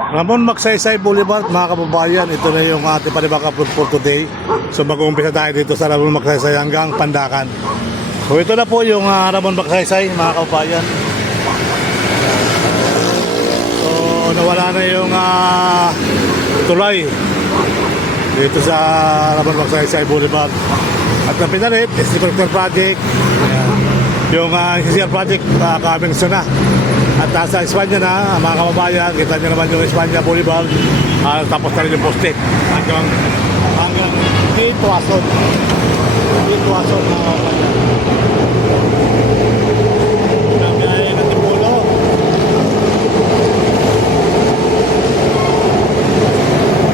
Ramon Magsaysay Boulevard, mga kababayan, ito na yung ating panibagong upload for today. So mag-uumpisa tayo dito sa Ramon Magsaysay hanggang Pandakan. So ito na po yung Ramon Magsaysay, mga kababayan. So nawala na yung tulay dito sa Ramon Magsaysay Boulevard. At na pinalit, Infrastructure Project. Ayan. Yung CCR Project, kaming na. At nasa Espanya na, mga kababayan, kita nyo naman yung Espanya Boulevard. Tapos na rin yung poste. Hanggang dito ason. Dito ason, mga kababayan. Ang biyahe ng Tipulo.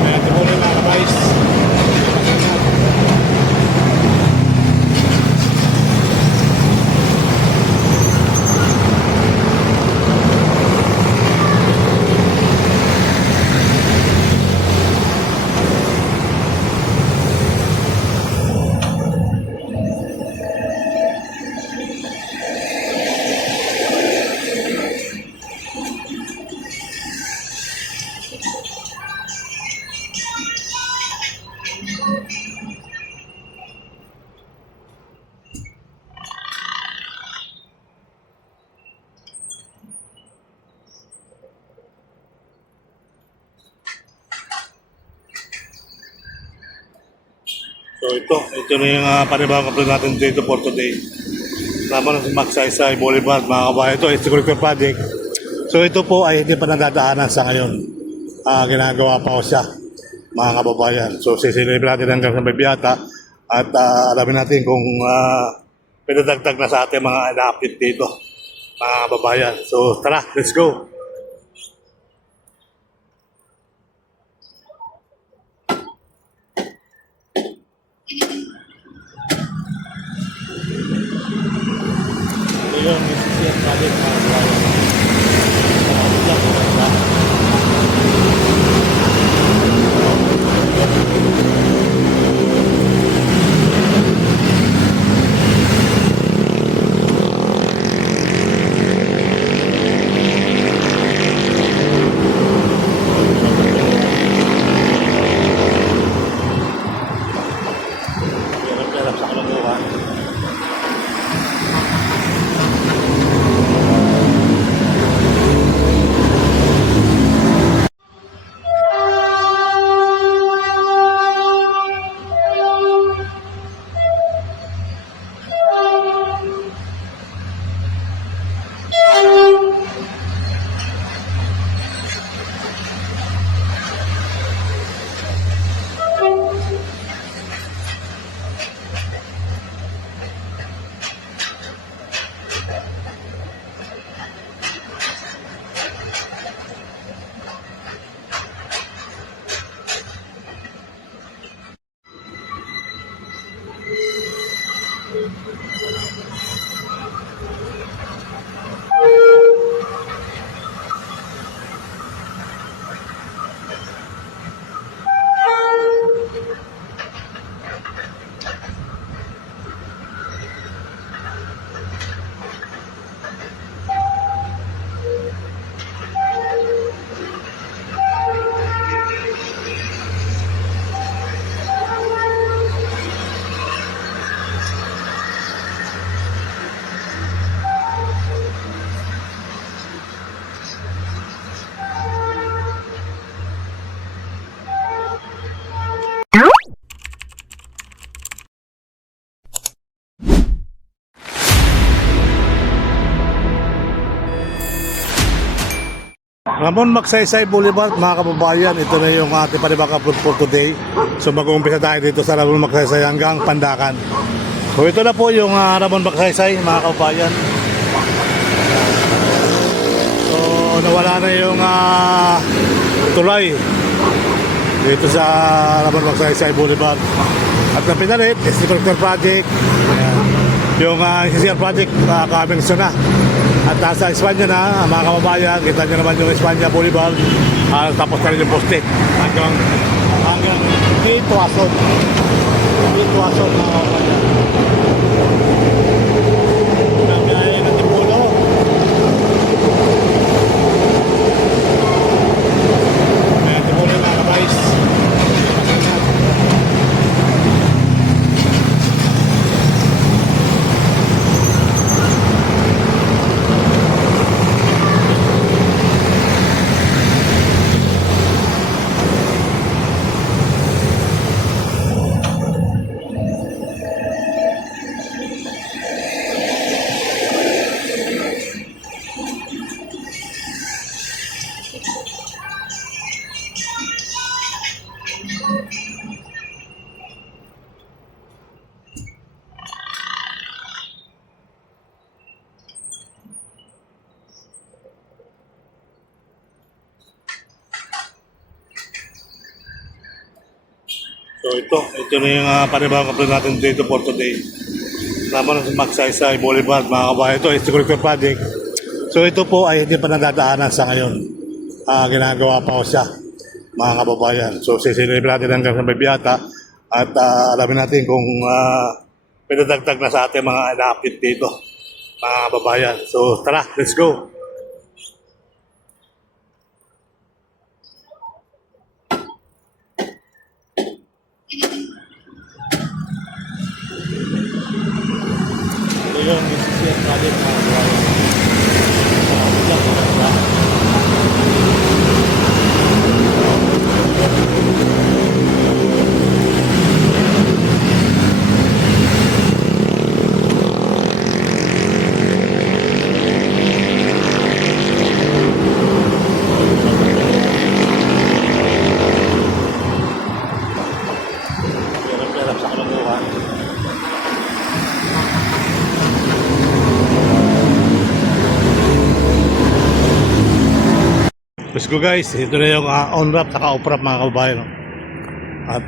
May Tipulo na guys. So ito na yung panibagong upload natin dito for today. Ramon Magsaysay Boulevard, mga kabayan. Ito, Infrastructure Project. So ito po ay hindi pa nadadaanan sa ngayon. Ginagawa pa ko siya, mga kababayan. So sisilipin natin hanggang sa Bibiyata at alamin natin kung pinadagdag na sa ating mga na-update dito, mga kababayan. So tara, let's go! Yung CCR Project, mga kababayan. Sa Kalanguhan. Ramon Magsaysay Boulevard, mga kababayan, ito na yung ating panibagong upload for today. So mag-uumpisa tayo dito sa Ramon Magsaysay hanggang Pandakan. So ito na po yung Ramon Magsaysay, mga kababayan. So nawala na yung tulay dito sa Ramon Magsaysay Boulevard. At na pinalit, Infrastructure Project. Ayan. Yung CCR Project, kaming na. At nasa Espanya na, mga kababayan, kita nyo naman yung Espanya Boulevard. Tapos na rin yung poste. Hanggang dito ason. Dito ason, mga kababayan. Ang biyahe ng Tipulo. So ito na yung panibawang upload natin dito for today. Naman sa Magsaysay Boulevard, mga kabayan. Ito, it's the Collector Project. So ito po ay hindi pa nadadaanan sa ngayon. Ginagawa pa ko siya, mga kababayan. So sisilipin natin hanggang sa Bibiyata at alamin natin kung pinadagdag na sa ating mga ina-update dito, mga kababayan. So tara, let's go! Ito yung BCCN project, mga kababayan. Hirap sa kalamuhan. Let's go guys, ito na yung on-wrap at off-wrap, mga kababayan. At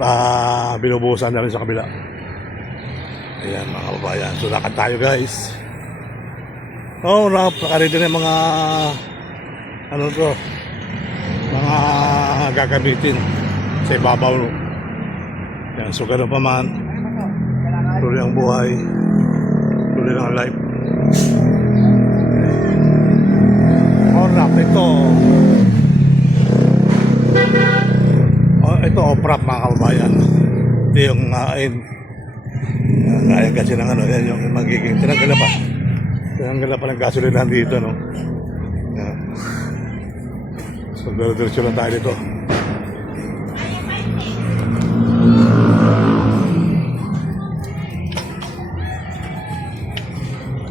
binubuhusan na rin sa kabila. Ayan, mga kababayan. So lakad tayo guys. On-wrap, nakarito na yung mga ano to, mga gagamitin sa ibabaw. Yan, so gano'n pa man, tuloy ang buhay, tuloy ang life. On-wrap, ito off-wrap, mga kababayan. Ito yung kaya kasi ng ano, yan yung magiging tinanggal pa ng gasolina dito, no? Yan. So diretso lang tayo dito.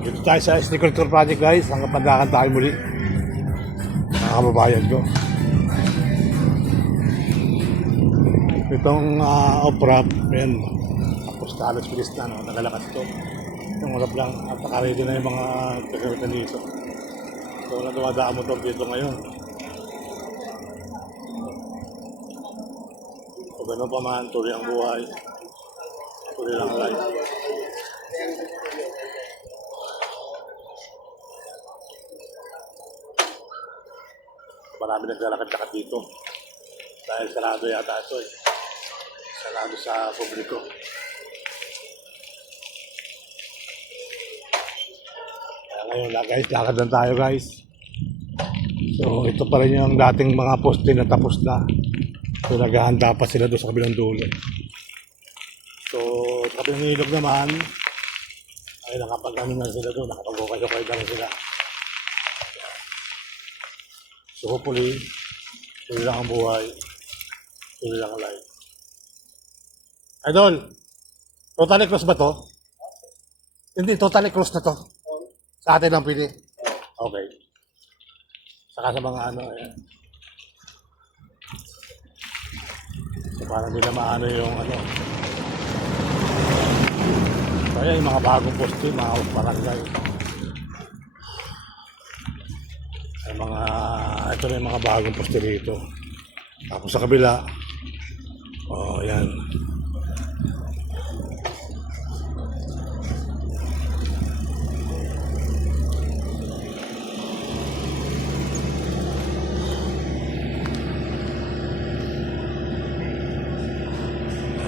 Dito tayo sa SD Collector Project guys, hanggang pandakan tayo muli, mga kababayan ko. Itong off-wrap, yan, tapos talos bilis na, no? Nagalakas ito. Yung wrap lang, at nakaredy na yung mga kagamit dito. So nagawada ang motor dito ngayon. So gano'n pa man, tuloy ang buhay, tuloy ang life. Marami naglalakad-lakad dito dahil sarado yata ito eh. Sarado sa publiko. Kaya ngayon guys, lakad lang tayo guys. So ito pa rin yung dating mga poste na tapos na. So naghahanda pa sila doon sa kabilang dulo. So sa kabilang ilog naman ay nakapag-ano na sila doon, nakapag-okay na rin sila. So hopefully, tuloy lang ang buhay, tuloy lang ang life. Idol, totally close ba to? Hindi, totally close na to. Sa atin lang pili. Okay. Saka sa mga ano, ayan. So parang hindi na maano yung ano. So ayan, yung mga bagong poste, mga barangay. Ito na yung mga bagong poste dito. Tapos sa kabila, yan.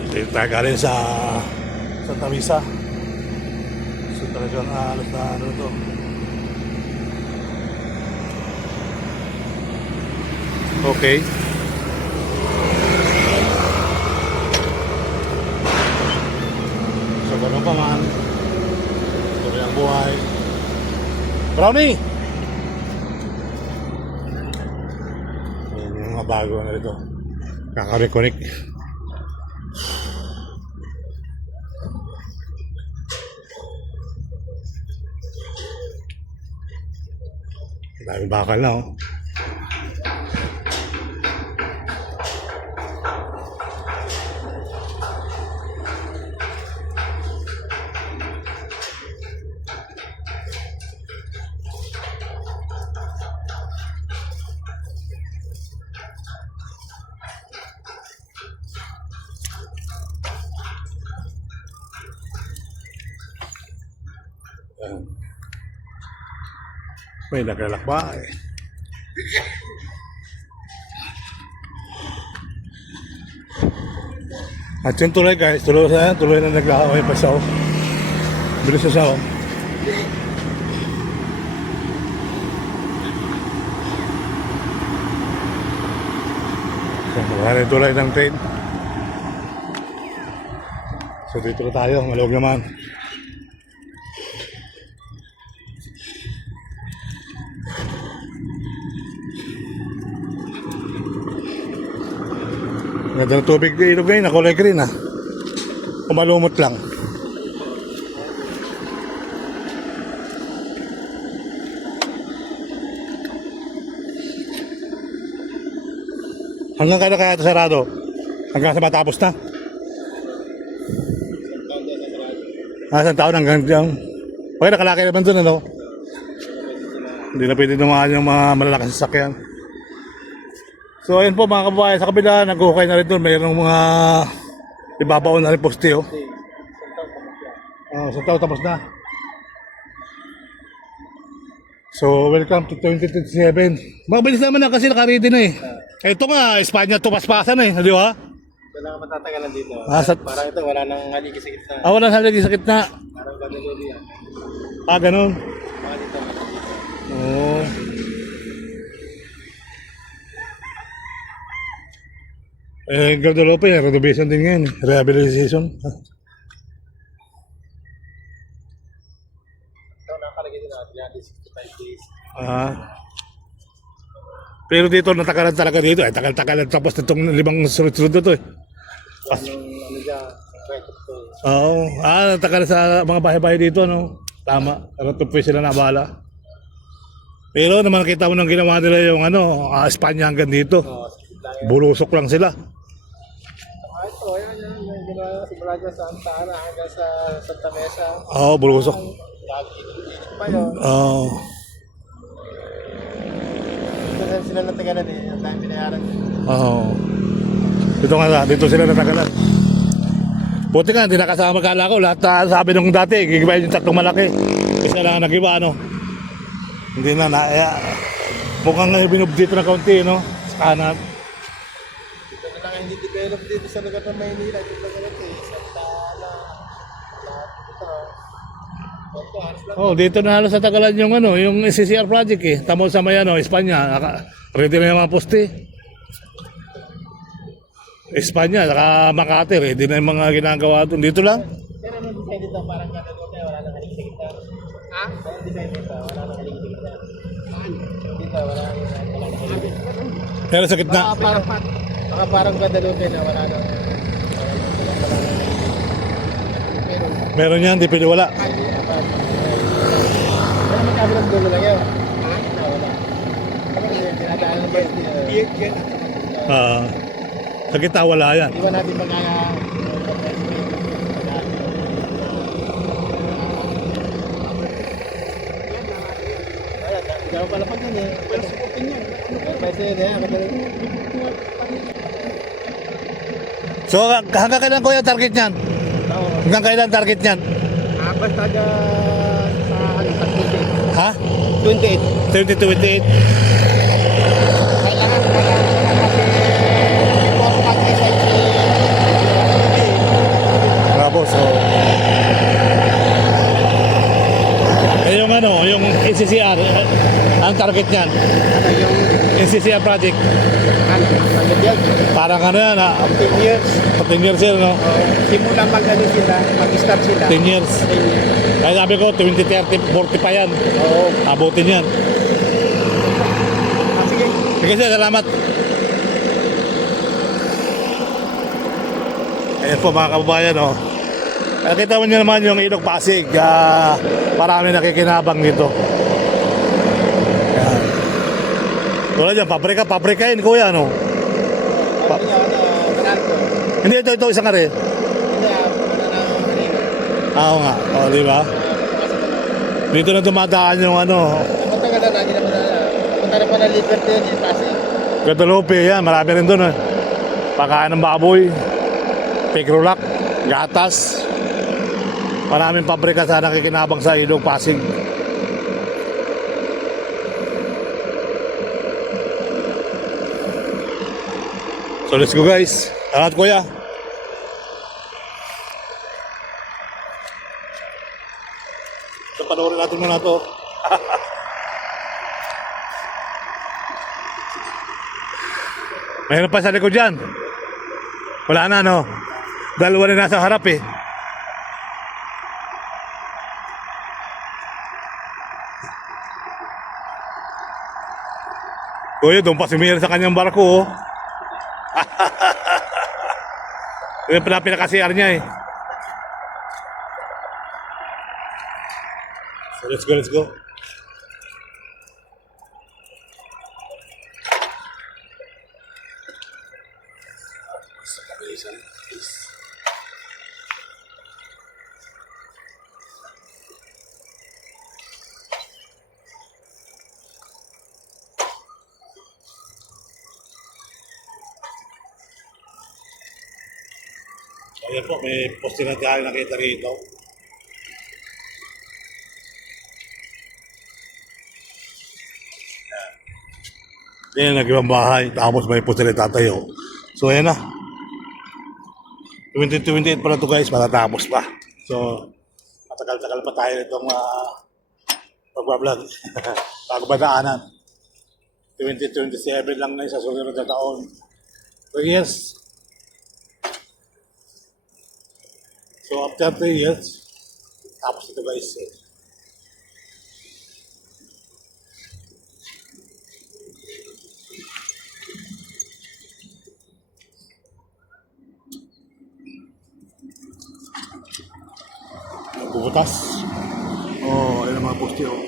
Dito tayo galing sa Santa Misa. So talagang alas na ano to. Okay. So gano'n pa man, tuloy ang buhay. Brownie! Ayan yung mga bago na ito. Kakareconnect. Daming bakal na, oh. Yan. May naglalakbay. At yung tuloy guys, tuloy na nag-aaway pa siya. Bilis na siya. Wala na yung tulay ng train. So dito na tayo, maluwag naman. Ganda ng tubig na ilog ngayon, nakulay green ah. Kumalumot lang. Hanggang kaya kaya ito sarado? Hanggang sa matapos na? Isang taon hanggang dyan. Okay, nakalaki naman doon ano? Hindi na pwede dumaan yung mga malalaking sasakyan. So ayun po mga kababayan, sa kabila nag-ukay na rin doon. Mayroong mga ibabaon na rin poste oh. Isang taon tapos na. So welcome to 2027. Mabilis naman na kasi naka-ready na eh. Ito nga, Espanya tupaspasan eh, di ba? Wala nga matatagalan dito. Parang ito, wala nang haligi sa gitna. wala nang haligi sa gitna. Parang Guadalupe yan. Ganun. Mga dito. Oo. Guadalupe, renovation din ngayon. Rehabilitation. Ito, nakalagay din na 365 days. Pero dito natagalan talaga dito. Tagal-tagal tapos itong 5 sunod-sunod na to eh. Ano dyan, kwento to. Oo. Natagalan sa mga bahay-bahay dito, no? Tama. Ratupwe sila na bala. Pero naman nakita mo nang ginawa nila yung Espanya hanggang dito. Bulusok lang sila. Ito, yan. Yung ginawa simula dyan sa Santa Ana hanggang sa Santa Mesa. Oo, bulusok. Lagi pa yun. Oo. Sila natagalan eh. Ang dahil binayaran yun. Oo. Dito sila natagalan. Buti nga, hindi nakasama kala ko. Lahat sabi nung dati, gigibayin yung tatlong malaki. Isa lang nagiba, ano. Hindi na, mukhang binub dito na kaunti, no? Sa kanan. Dito na lang hindi develop dito sa lugar ng Maynila. Dito na lang eh. Santa Ana. Lahat dito. Ito, halos lang. Oh, dito na halos sa tagalan yung yung CCR project eh. Tamo sa may Espanya. Ready na yung mga poste. Espanya, saka Makati, ready na yung mga ginagawa doon. Dito lang. Pero ang design dito parang Guadalupe, wala nang haligi sa gitna. Ha? Ang design dito, wala nang haligi sa gitna. Saan? Dito, wala nang haligi. Pero sa gitna. Parang Guadalupe na wala nang... Meron yan, di pwede wala. Pero magkabilang dulo lang yun. Ha? Wala. Dinadaan ng bus dito. Sa gitna wala yan. Di ba natin Ikaw pala pag yun eh. Pero sukutin yan. Pwede yun eh. So hanggang kailan kuya target niyan? Hanggang kailan target niyan? Basta sa 28. Ha? 28. 2028. Kailangan kasi before mag-decide Bravo, so yung NCCR, ang target niyan, yung NCCR project, target yan. parang yan, 10 years. 10 years yun, no? Simula mag-start sila. 10 years. 10 years. Kaya sabi ko, 20, 30, 40 pa yan. Oo. Abutin yan. Sige. Sige sir, salamat. Ayan po mga kababayan, no? Nakita mo nyo naman yung Ilog Pasig. Marami nakikinabang dito. Ayan. Wala dyan, pabrikain kuya, no? Hindi, ito isang kare. Oo nga, di ba? Dito na dumadaan yung Matagal na, hindi naman na. Punta na pa na Liberty yun, yung Pasig. Guadalupe, yan, marami rin doon. Pagkain ng baboy, pikrulak, gatas. Maraming pabrika sa nakikinabang sa Ilog, Pasig. So let's go guys. Salamat kuya. So panoorin natin muna to. Mayroon pa sa likod dyan. Wala na no. Dalawa na nasa harap eh. Kuya, doon pa si Mir sa kanyang barko oh. Yung pinaka-CR niya eh. So let's go, let's go. Ayan po, may poste na tayo nakita rito. Ayan, nag-ibang bahay. Tapos may poste na tatayo. So ayan na. 2028 pa na ito guys, matatapos pa. So, matagal-tagal pa tayo itong pagbablog. Bago ba daanan? 2027 lang na sa susunod na taon. So yes. So after 3 years, tapos ito guys. Bubutas. Oh, ayun ang mga poste oh.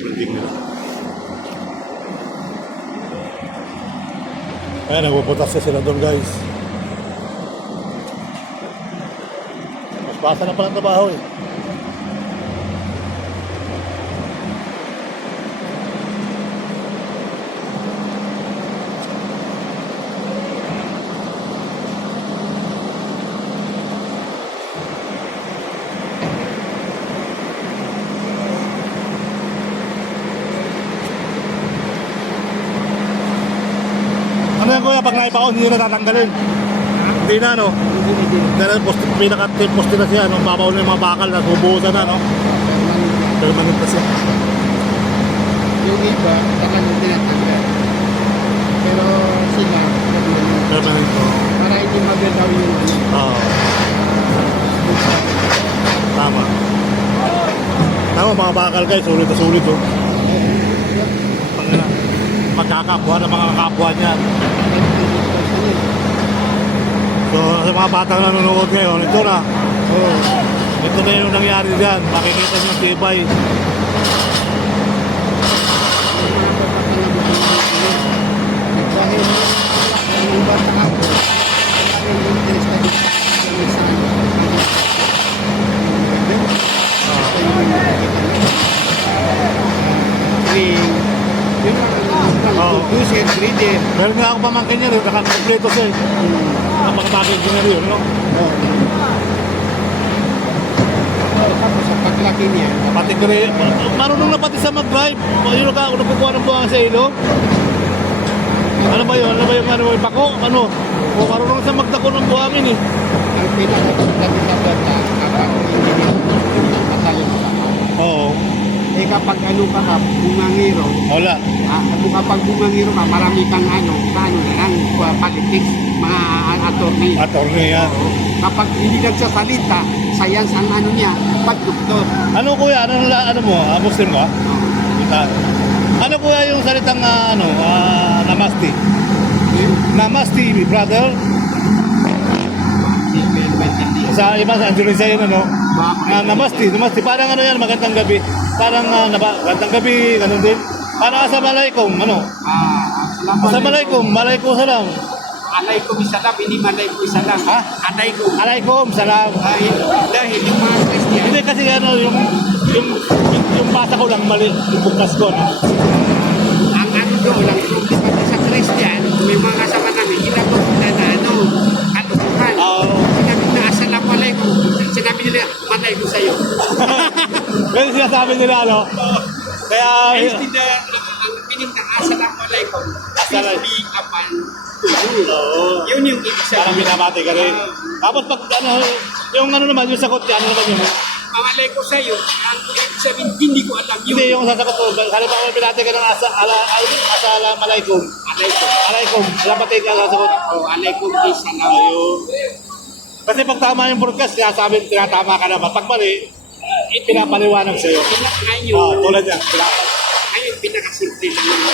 Building nila. Ayan, nagbubutas na sila doon guys. Basa na pala ang trabaho eh. Ano yan kuya, pag naipaon hindi na tatanggalin? Hindi na no? Dahil pinaka-poste na siya, nung babaw na yung mga bakal na bubuhusan na no? Permanent na siya. Yung iba, baka nung tinatanggal. Pero sila, Permanent to. para hindi magalaw yung ano. Oo. Tama. Tama mga bakal guys, sulit na sulit oh. Magkakapwa na mga kapwa niya. So sa mga batang nanonood ngayon, ito na. Oh, ito na yung nangyari dyan. Makikita nyo yung tibay. Dahil yung iba sa ako, dahil yung interest na sa Tutusin, breeder. Meron nga ako pamangkin niya rin, nakakompleto siya eh. Ang mga bagay engineer yun, no? Tapos sa paglaki niya, Pati ko rin, marunong na pati sa mag-drive. Yung nagkukuha ng buwang sa ilo. Ano ba yun? Ano ba yung yung bako? Ano? O marunong sa magdako ng buhangin eh. ang pinakatagdag sa bata, kapag hindi niya pasalit sa Oo. eh kapag ano ka ka, bumangiro, Wala. kapag bumangiro ka, marami kang ano na lang, politics, mga attorney. Attorney yan. Kapag hindi nagsasalita, science ang ano niya, pagdoktor. Ano kuya? Ano mo? Muslim ka? Ano kuya yung salitang namaste? Namaste, brother. Sa iba sa Indonesia yun ano? Namaste. Parang ano yan, magandang gabi. Parang magandang gabi, ganun din. Parang assalamualaikum, ano? Assalamualaikum, malaikum salam. Alaikum salam, hindi malaikum salam. Ha? Alaikum salam. Dahil yung mga Christian, Hindi kasi ano, yung basa ko lang mali, yung bukas ko. No? ang ano doon, ang hindi pati sa Christian, may mga kasama namin, ginagawa na ano, kalukuhan. Oo. Sinabi na assalamualaikum, sinabi nila sinasabi nila, ano? Kaya, Instead ang meaning ng assalamualaikum, Assalam- peace be upon you. oo. Yun yung ibig Parang sabihin. binabati ka rin. Tapos pag ano, yung ano naman, yung sagot niya, ano naman yun? Mamalay ko sa'yo, ang ibig sabihin, hindi ko alam yun. Hindi, yung sasagot mo. Halimbawa, binati ka ng assalamualaikum. Alaikum. Alaikum. Alapati ka sasagot. Oh, alaikum salam. Ayun. Kasi pag tama yung broadcast, sinasabi, tinatama ka naman. Pag mali, pinapaliwanag sa'yo. Ngayon, Tulad yan. ngayon pinakasimple lang yun.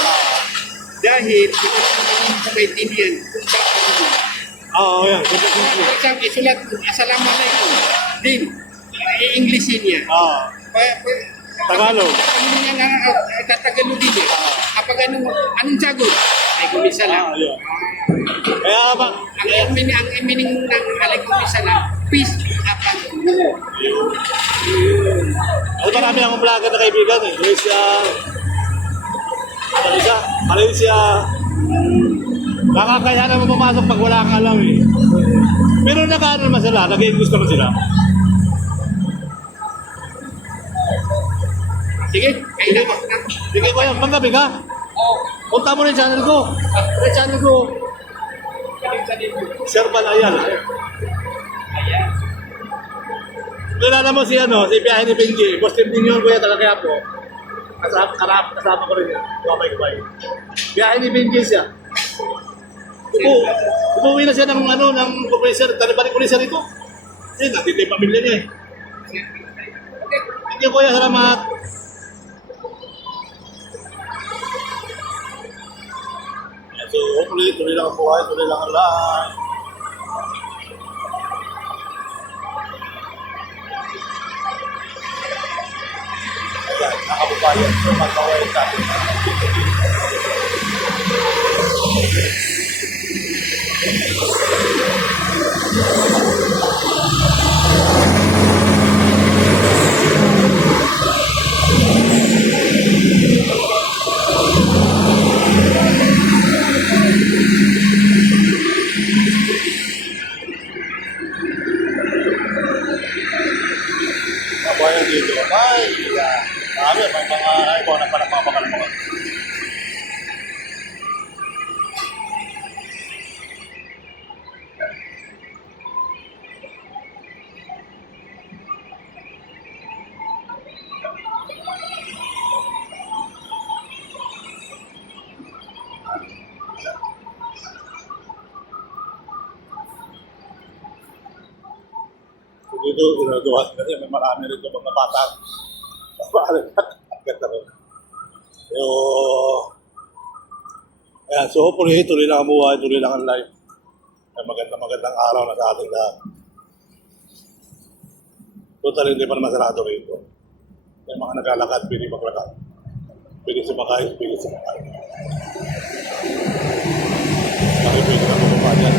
Dahil, pinakasimple sa maintindihan kung bakit yun. Oo, yan. For example, sulat mo, assalamualaikum. Din, i-Englishin niya. Oo. Tagalog. Tatagalogin niya. Kapag anong sagot? Ay, kumisalam. Ayun. Kaya ba, Ang meaning ng alaikum salam, peace be upon you. ay marami akong vlogger na kaibigan eh. Malaysia, Malaysia, Malaysia. Nakakaya naman pumasok pag wala kang alam eh. Pero nag-ano naman sila, nag-English naman sila. Sige, kailan mo na. Sige ko yan, panggabi ka. Punta mo na yung channel ko. Yung channel ko, Sir Banayal. Kilala mo si ano, si Biyahe ni Benji. Posting din yun, kuya, talaga po. Kasama ko rin yan. Kumay-kumay. Biyahe ni Benji siya. Umuwi na siya ng ano, ng professor, talibalik ko rin siya rito. Kasi nandito yung pamilya niya eh. Thank you, kuya, salamat. So, hopefully, tuloy lang ang buhay, tuloy lang ang lahat. Ayan, nakabubayan. So, magkaway sa atin. Kabayan dito. Ay, yeah. Marami, may mga, ay, kung ano pa nagpapakalaman. Dito, ginagawa kasi may marami rin yung mga bata. Ang ganda rin. Ayan, so hopefully, tuloy lang ang buhay, tuloy lang ang life. Ay magandang araw na sa ating lahat. Totally hindi pa naman sarado rito. May mga naglalakad, pwede maglakad. Pwede sumakay, pwede sumakay. Pwede na bumaba dyan.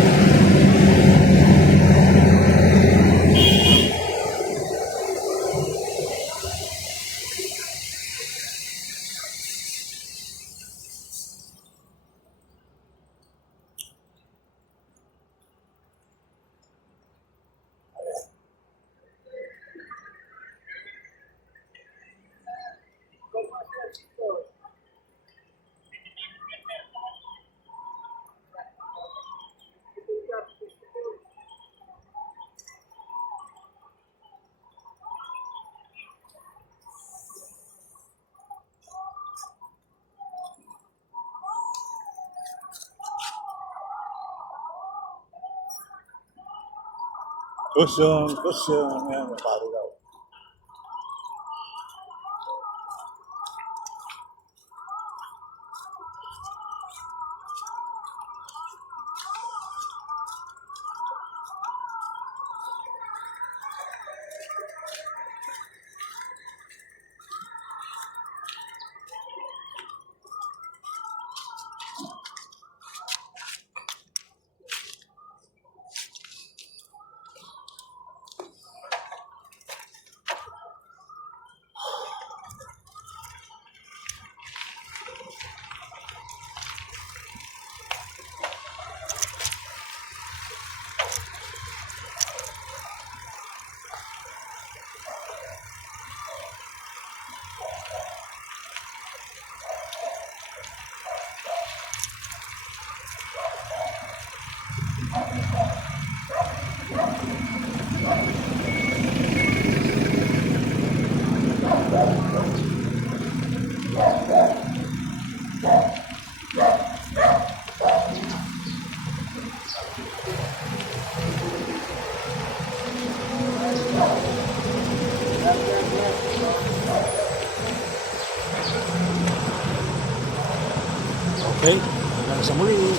Cushion, ayan, paro daw. Okay? Hanggang sa muli.